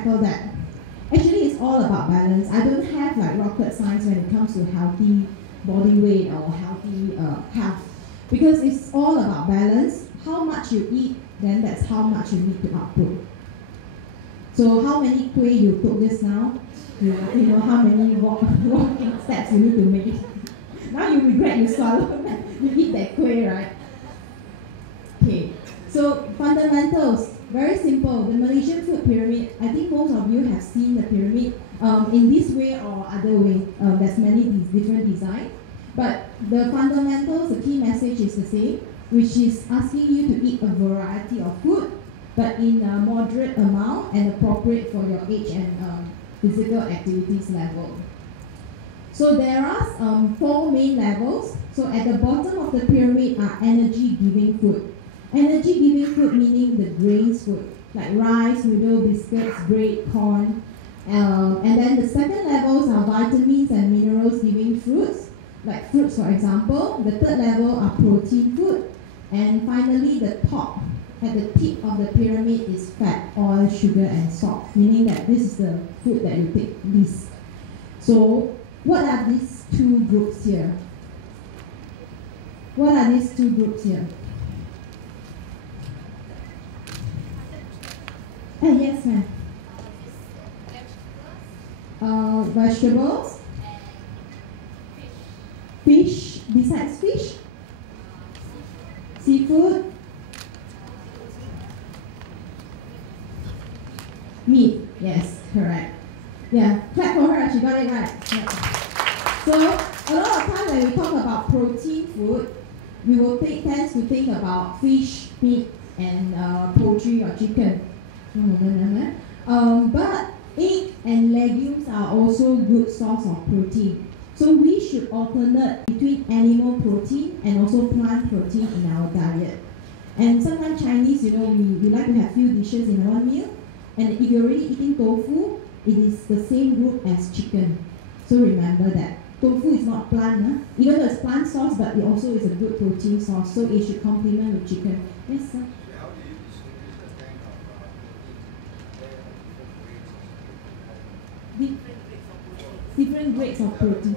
tackle that. Actually, it's all about balance. I don't have like rocket science when it comes to healthy body weight or healthy health, because it's all about balance. How much you eat, then that's how much you need to output. So how many kueh you took just now? You know how many walking steps you need to make. Now you regret you swallowed, you eat that kueh, right? Okay, so fundamentals, very simple. The Malaysian food pyramid, I think most of you have seen the pyramid in this way or other way. There's many different designs. But the fundamentals, the key message is the same, which is asking you to eat a variety of food, but in a moderate amount and appropriate for your age and physical activities level. So there are 4 main levels. So at the bottom of the pyramid are energy-giving food. Energy-giving food meaning the grains food, like rice, noodle, biscuits, bread, corn. And then the second levels are vitamins and minerals-giving fruits, like fruits for example. The third level are protein food. And finally the top, at the tip of the pyramid is fat, oil, sugar and salt, meaning that this is the food that you take least. So what are these 2 groups here? What are these 2 groups here? Yes, ma'am. Vegetables, fish, besides fish, seafood, meat. Yes, correct. Yeah, clap for her, she got it right. Yeah. So a lot of times when we talk about protein food, we will tend to think about fish, meat, and poultry or chicken. But egg and legumes are also good source of protein. So we should alternate between animal protein and also plant protein in our diet. And sometimes Chinese, we like to have few dishes in one meal. And if you're already eating tofu, it is the same group as chicken. So remember that. Tofu is not plant, even though it's plant source, but it also is a good protein source. So it should complement with chicken. Yes, sir? Different grades of protein.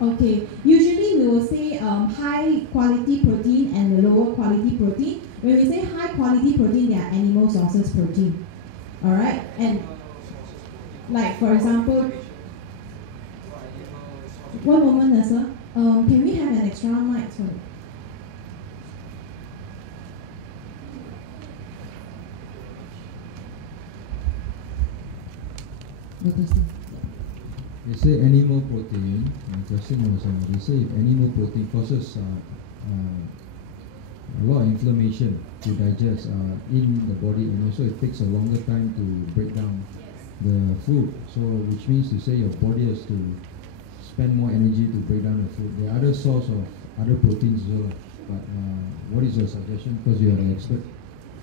Okay, usually we will say high quality protein and the lower quality protein. When we say high quality protein, they are animal sources protein. Alright, and like for example, one moment, sir. Can we have an extra mic? Sorry. They say animal protein. My question was, they say if animal protein causes a lot of inflammation to digest in the body, and also it takes a longer time to break down the food. So, which means to say your body has to spend more energy to break down the food. There are other source of other proteins as well. But what is your suggestion? Because you are the expert.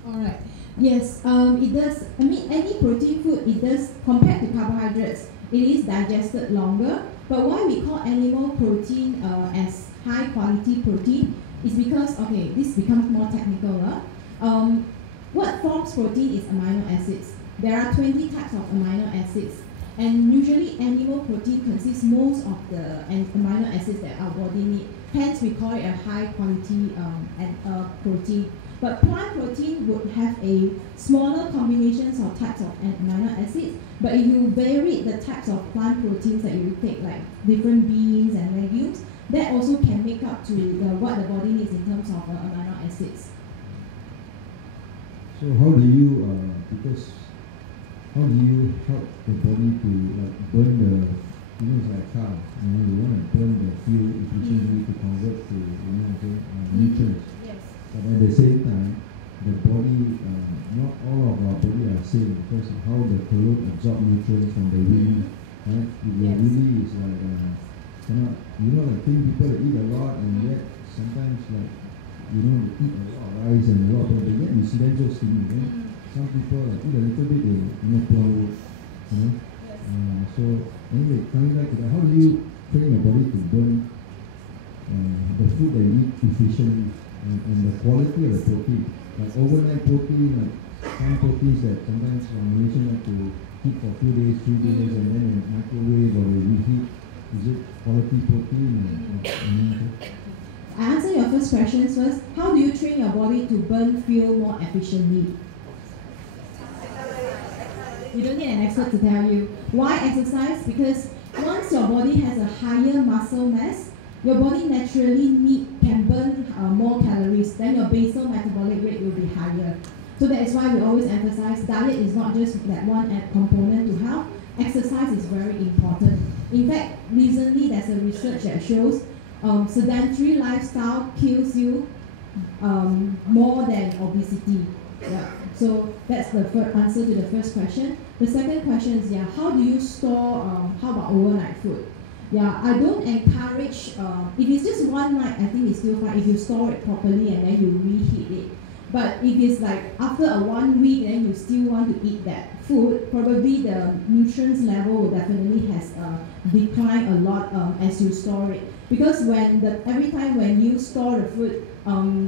All right. Yes, it does. I mean, any protein food, it does, compared to carbohydrates, it is digested longer. But why we call animal protein as high quality protein is because, okay, this becomes more technical. What forms protein is amino acids. There are 20 types of amino acids. And usually animal protein consists most of the amino acids that our body needs. Hence, we call it a high quality protein. But plant protein would have a smaller combinations of types of amino acids. But if you vary the types of plant proteins that you take, like different beans and legumes, that also can make up to what the body needs in terms of amino acids. So how do you, how do you help the body to burn the, it's like car, you want to burn the fuel efficiently to convert to, nutrients. Yes. But at the same time, the body, not all of our body are same, because of how the clothes absorb nutrients from the wind, right? If your really is like, cannot, like people that eat a lot and yet sometimes they eat a lot of rice and a lot of, but yet you see them so skinny, right? Some people eat a little bit, they blow, so anyway, coming back to that, how do you train your body to burn the food that you eat efficiently and the quality of the protein? Like overnight protein, like some proteins that sometimes Malaysians like to keep for 2 days, 3 days, and then in microwave or they reheat. Is it quality protein? I answer your first questions first. How do you train your body to burn fuel more efficiently? You don't need an expert to tell you. Why exercise? Because once your body has a higher muscle mass, your body naturally can burn more calories, then your basal metabolic rate will be higher. So that is why we always emphasize diet is not just that one component to health. Exercise is very important. In fact, recently there's a research that shows sedentary lifestyle kills you more than obesity. Yeah. So that's the answer to the first question. The second question is, how do you store, how about overnight food? Yeah, I don't encourage, if it's just one night, I think it's still fine if you store it properly and then you reheat it. But if it's like after a 1 week and then you still want to eat that food, probably the nutrients level will definitely has declined a lot as you store it. Because every time when you store the food,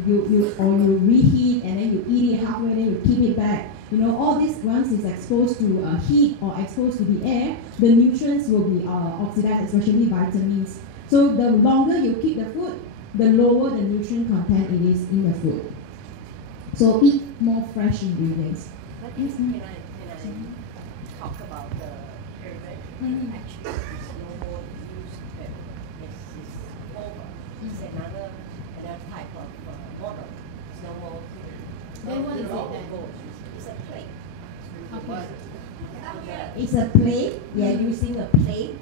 you reheat and then you eat it halfway, then you keep it back. All this once is exposed to heat or exposed to the air, the nutrients will be oxidized, especially vitamins. So the longer you keep the food, the lower the nutrient content it is in the food. So eat more fresh ingredients. But can I talk about the pyramid? Actually, it's no more used pyramid. It's over. It's another type of model. It's no more pyramid. Then what is it then? It's a plate. Okay. It's a plate. You're using a plate,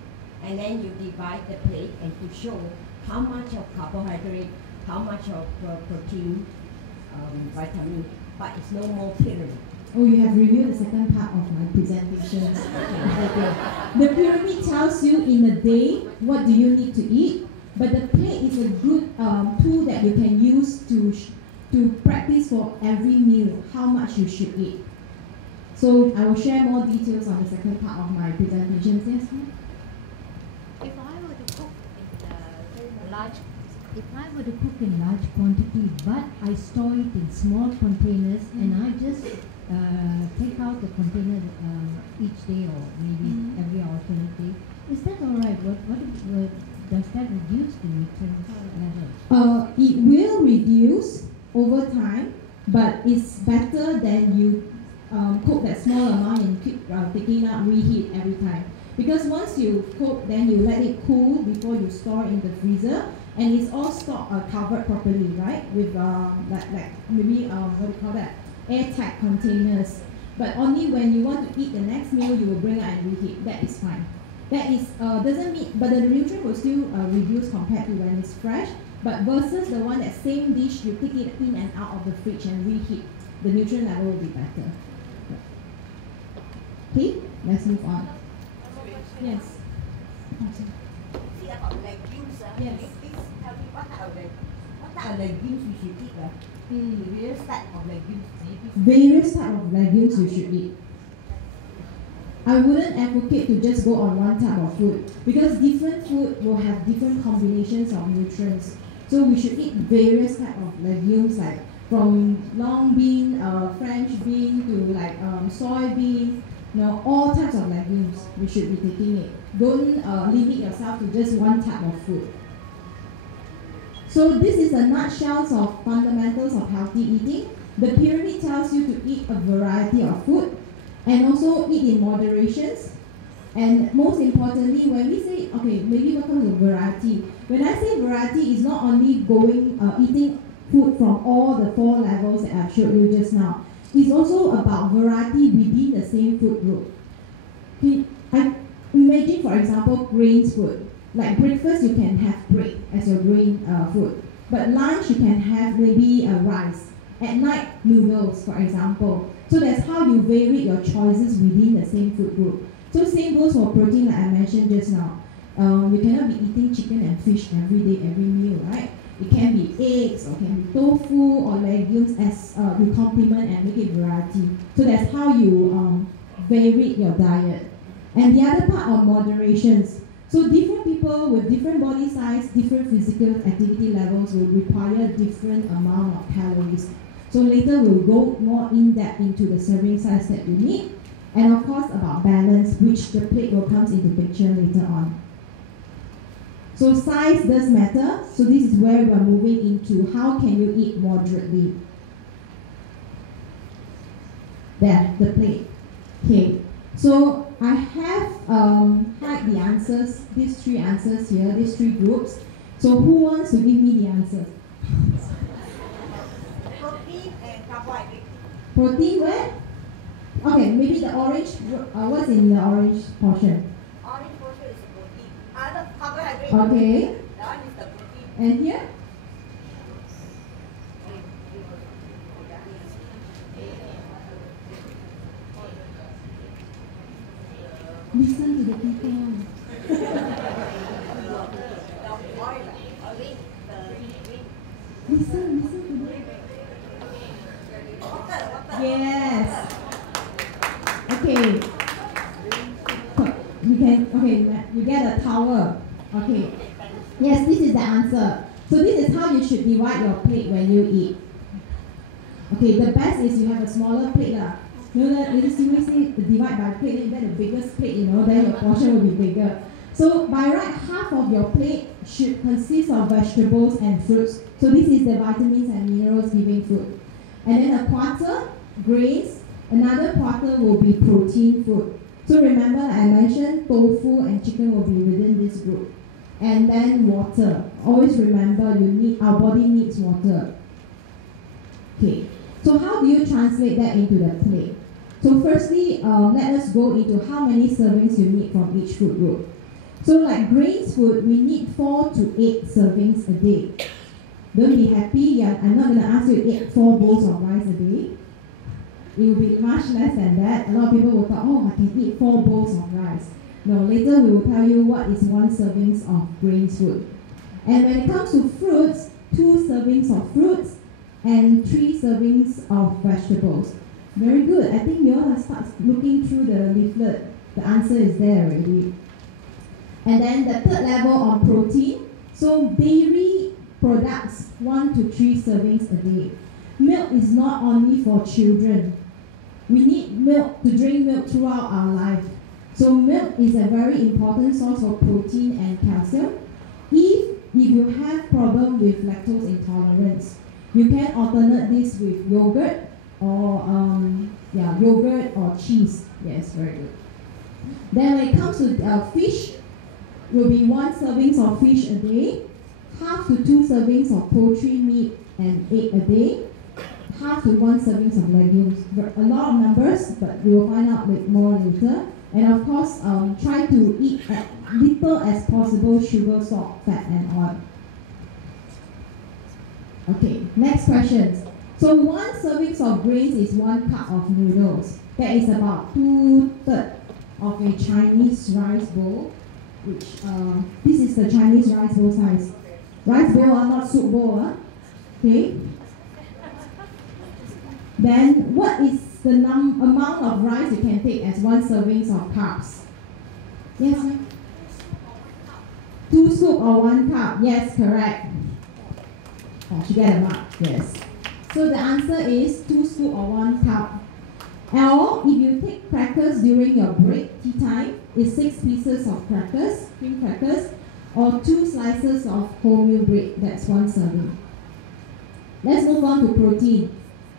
and then you divide the plate and to show how much of carbohydrate, how much of protein, vitamin, but it's no more pyramid. Oh, you have reviewed the second part of my presentation. Okay. The pyramid tells you in a day what do you need to eat, but the plate is a good tool that you can use to practice for every meal how much you should eat. So I will share more details on the second part of my presentation. Yes, ma'am? If I were to cook in large quantity, but I store it in small containers and I just take out the container each day or maybe every alternate day, is that all right? Does that reduce the nutrient level? It will reduce over time, but it's better than you cook that small amount and keep taking out reheat every time. Because once you cook, then you let it cool before you store in the freezer, and it's all covered properly, right? With like maybe what do you call that? Airtight containers. But only when you want to eat the next meal, you will bring out and reheat. That is fine. That is doesn't mean, but the nutrient will still reduce compared to when it's fresh. But versus the one that same dish, you take it in and out of the fridge and reheat, the nutrient level will be better. Okay, let's move on. Yes. See about legumes. Yes. Please tell me what are legumes we should eat? The various type of legumes. Various type of legumes you should eat. I wouldn't advocate to just go on one type of food because different food will have different combinations of nutrients. So we should eat various type of legumes, like from long bean, French bean to like soybean. All types of legumes we should be taking it. Don't limit yourself to just one type of food. So this is a nutshell of fundamentals of healthy eating. The pyramid tells you to eat a variety of food and also eat in moderations. And most importantly, when we say, okay, maybe what comes with variety? When I say variety, it's not only eating food from all the 4 levels that I've showed you just now. It's also about variety within the same food group. Imagine, for example, grains food. Like breakfast, you can have bread as your grain food. But lunch, you can have maybe rice. At night, noodles, for example. So that's how you vary your choices within the same food group. So same goes for protein, like I mentioned just now. You cannot be eating chicken and fish every day, every meal, right? It can be eggs, or can be tofu or legumes as you complement and make it variety. So that's how you vary your diet. And the other part on moderations. So different people with different body size, different physical activity levels will require different amount of calories. So later we'll go more in depth into the serving size that you need, and of course about balance, which the plate will come into picture later on. So size does matter. So this is where we are moving into how can you eat moderately. There, the plate. Okay. So I have had the answers, these three answers here, these three groups. So who wants to give me the answers? Protein and carbohydrate. Protein where? Okay, maybe the orange, what's in the orange portion? Orange portion is protein. The carbohydrate. Okay. That one is the protein. And here? Listen to the people. The oil, olive, the Listen to the water. Yes. Okay. You can, okay, you get a towel. Okay. Yes, this is the answer. So this is how you should divide your plate when you eat. Okay, the best is you have a smaller plate lah. You know that little series say divide by plate, then you get the biggest plate, you know, then your portion will be bigger. So by right, half of your plate should consist of vegetables and fruits. So this is the vitamins and minerals giving food. And then a quarter, grains, another quarter will be protein food. So remember, I mentioned tofu and chicken will be within this group. And then water. Always remember, our body needs water. Okay. So how do you translate that into the plate? So firstly, let us go into how many servings you need from each food group. So like grains food, we need 4 to 8 servings a day. Don't be happy, I'm not going to ask you to eat 4 bowls of rice a day. It will be much less than that. A lot of people will thought, oh, I can eat 4 bowls of rice. No, later we will tell you what is 1 servings of grains food. And when it comes to fruits, 2 servings of fruits and 3 servings of vegetables. Very good. I think you all have started looking through the leaflet. The answer is there already. And then the third level on protein. So dairy products, 1 to 3 servings a day. Milk is not only for children. We need milk to drink milk throughout our life. So milk is a very important source of protein and calcium. If you have problem with lactose intolerance, you can alternate this with yogurt or yogurt or cheese. Yes, very good. Then when it comes to fish, will be 1 servings of fish a day, half to 2 servings of poultry meat and egg a day, half to 1 servings of legumes. A lot of numbers, but we will find out more later. And of course, try to eat as little as possible sugar, salt, fat, and oil. Okay, next question. So 1 servings of grains is 1 cup of noodles. That is about 2/3 of a Chinese rice bowl, which this is the Chinese rice bowl size. Rice bowl, not soup bowl. Okay. Then what is the amount of rice you can take as 1 servings of carbs? Yes, ma'am? 2 scoop or 1 cup? Yes, correct. Oh, she get a mark. Yes. So the answer is 2 scoop or 1 cup. Or if you take crackers during your break, tea time, it's 6 pieces of crackers, cream crackers, or 2 slices of wholemeal bread. That's 1 serving. Let's move on to protein.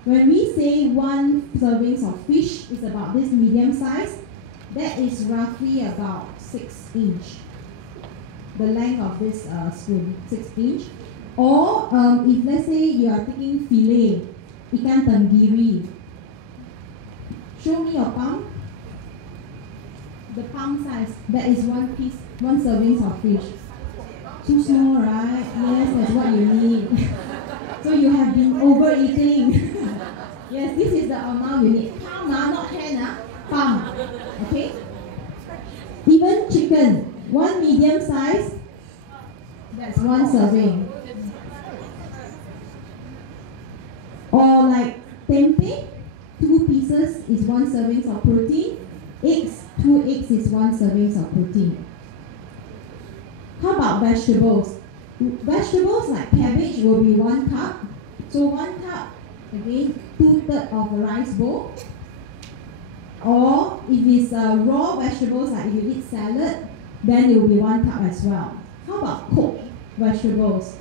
When we say 1 servings of fish is about this medium size, that is roughly about 6 inch. The length of this spoon, 6 inch. Or if let's say you are taking filet, ikan tenggiri. Show me your palm. The palm size, that is 1 piece, 1 servings of fish. Too small, right? Yes, that's what you need. So you have been overeating. Yes, this is the amount you need. Palm, not hand, palm. Okay? Even chicken, 1 medium size, that's 1 serving. Or like tempeh, 2 pieces is 1 servings of protein. Eggs, 2 eggs is 1 servings of protein. How about vegetables? Vegetables like cabbage will be 1 cup. So 1 cup again 2/3 of a rice bowl. Or if it's raw vegetables, like if you eat salad, then it will be 1 cup as well. How about cooked vegetables?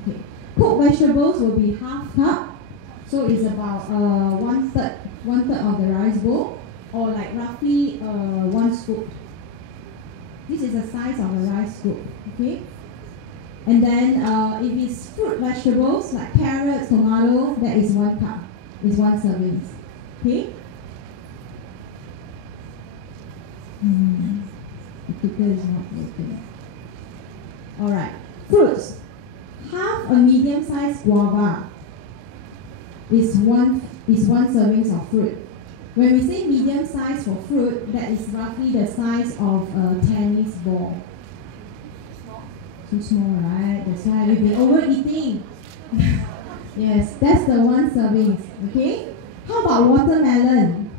Okay, cooked vegetables will be 1/2 cup, so it's about 1/3 of the rice bowl, or like roughly 1 scoop. This is the size of a rice scoop. Okay, and then if it's fruit vegetables like carrots, tomato, that is 1 cup. Is 1 serving. Okay. The clicker is not working. Alright. Fruits. Half a medium-sized guava is one serving of fruit. When we say medium-sized for fruit, that is roughly the size of a tennis ball. Too small, right? That's why we've been overeating. Yes, that's the 1 serving. Okay. How about watermelon?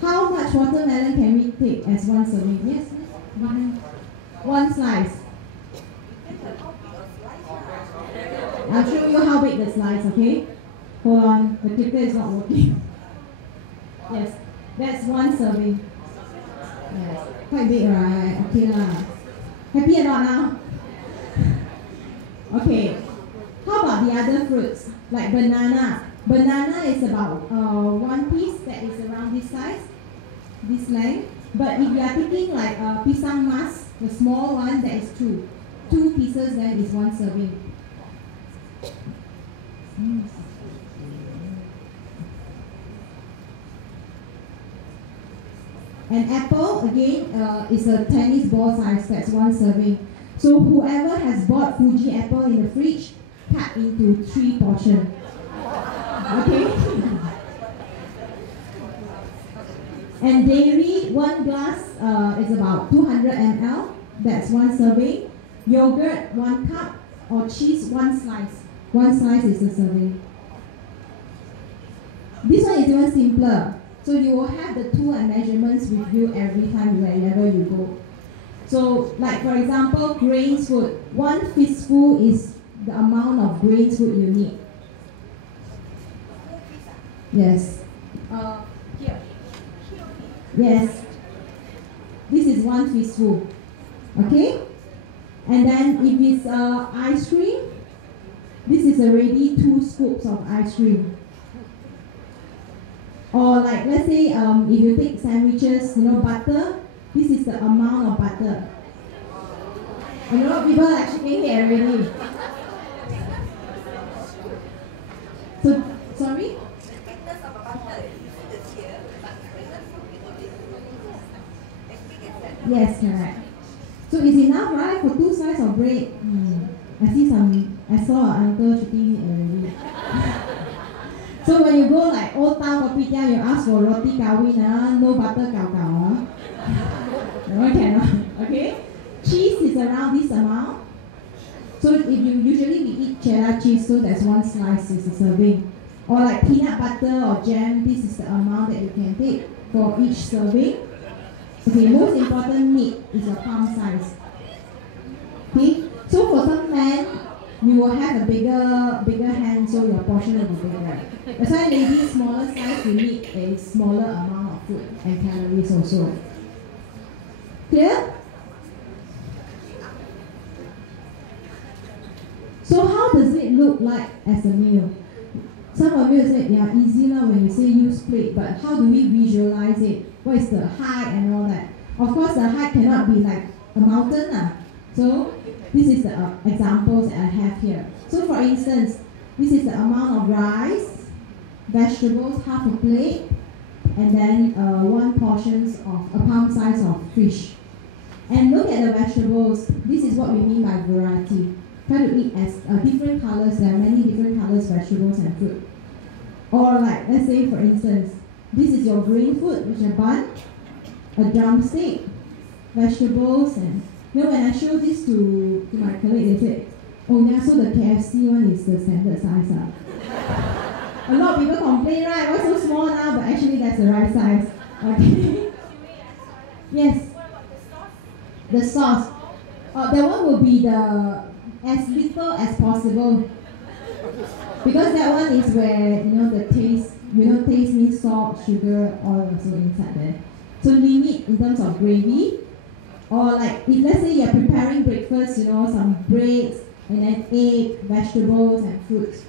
How much watermelon can we take as 1 serving? Yes, 1 slice. I'll show you how big the slice, okay? Hold on, the clicker is not working. Yes, that's 1 serving. Yes, quite big, right? Okay lah. Happy or not now? Okay. How about the other fruits, like banana? Banana is about 1 piece that is around this size, this length. But if you are taking like pisang mas, the small one, that is 2. 2 pieces, then is 1 serving. An apple, again, is a tennis ball size, that's 1 serving. So whoever has bought Fuji apple in the fridge, cut into 3 portions. Okay? And dairy, 1 glass is about 200 ml. That's 1 serving. Yogurt, 1 cup. Or cheese, 1 slice. 1 slice is a serving. This one is even simpler. So you will have the tool and measurements with you every time wherever you go. So, like for example, grains food. 1 fistful is the amount of grains food you need. Yes. Here. Yes. This is 1 fistful. Okay? And then if it's ice cream, this is already 2 scoops of ice cream. Or like, let's say, if you take sandwiches, butter, this is the amount of butter. People are shaking it already. So, sorry? Yes, correct. So it's enough, right, for 2 slices of bread? I saw an uncle shaking it already. So when you go like Old Town Kopitiam, you ask for roti kawin, no butter kau. Cannot. Okay? Cheese is around this amount. So if you usually we eat cheddar cheese, so that's 1 slice is a serving. Or like peanut butter or jam, this is the amount that you can take for each serving. Okay, most important meat is your palm size. Okay, so for some men, you will have a bigger hand, so your portion will be bigger. That's why ladies, smaller size, you need a smaller amount of food and calories also. Clear? So how does it look like as a meal? Some of you say, yeah, easy now when you say use plate, but how do we visualize it? What is the height and all that? Of course, the height cannot be like a mountain. So this is the examples that I have here. So for instance, this is the amount of rice, vegetables, half a plate, and then 1 portion of a palm size of fish. And look at the vegetables. This is what we mean by variety. Try to eat as different colors. There are many different colors, vegetables and fruit. Or like, let's say for instance, this is your green food, which is a bun, a drumstick, vegetables, and when I show this to my colleague, they said, oh yeah, so the KFC one is the standard size. A lot of people complain, right? Why so small now? But actually that's the right size. Okay. Yes. The sauce. That one will be the as little as possible. Because that one is where, the taste, taste means salt, sugar, oil also inside there. So limit in terms of gravy. Or like, if let's say you're preparing breakfast, some breads, and then egg, vegetables, and fruits.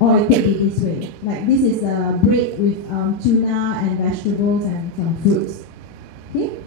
Or it could be this way. Like this is a bread with tuna and vegetables and some fruits. Okay?